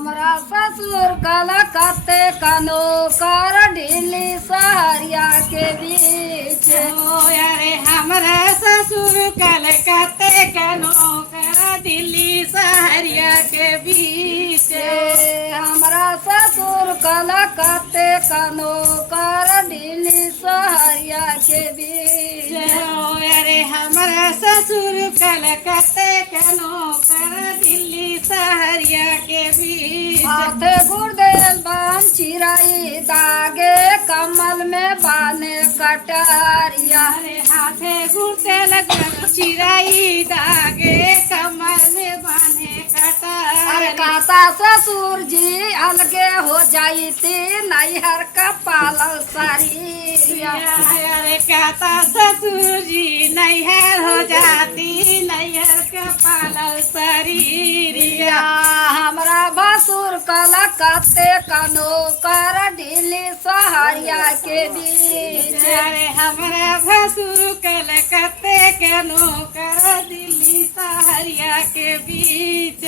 हमरा ससुर कलकत्ते कनो कर ढीली सहरिया के बीच। अरे हमरा ससुर कलकत्ते कनो कर दिल्ली सहरिया के बीच। हमरा ससुर कलकत्ते कनो कर ढीली सहरिया के बीच। अरे हमरा ससुर कलकत्ते कनो कर दिल्ली सहरिया के बीच। हाथे गुर्देल बान चिराई दागे कमल में बाने कटारिया। अरे हाथे गुर्दे लगन चिराई दागे कमर में बांधे कटार। अरे काता ससुर जी अलगे हो जाई थी नैहर का पालल सारी। अरे कहता ससुर जी नैहर हो जाती नैहर का पालल शरीरिया। हमरा भसुर कलकत्ते कनो कर ढीली सहरिया के बीच। अरे हमरा भसुर कलकत्ते कनो कर दिल्ली सहरिया के बीच।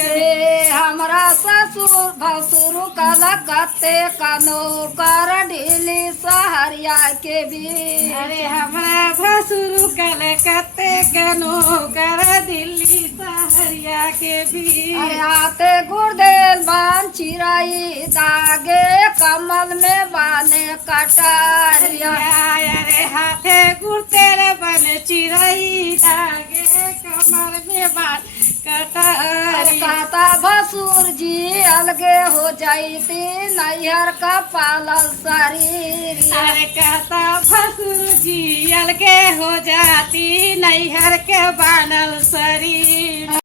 हमरा ससुर भसुर कलकत्ते कनो कर ढीली सहरिया के बीच। अरे हमरा भसुर कलकत्ते कनो कर दिल्ली सहरिया के बीच। अरे हाथे गुर्देल बान चिराई दागे कमल में बाने कटारिया। अरे हाथे गुर्तेल बन चिरई दागे कमर में बाल कटारी। कहता भसुर जी अलगे हो जाई थी नैहर का पालल शरीर। अरे कहता भसुर जी अलगे हो जाती नैहर के बानल शरीर।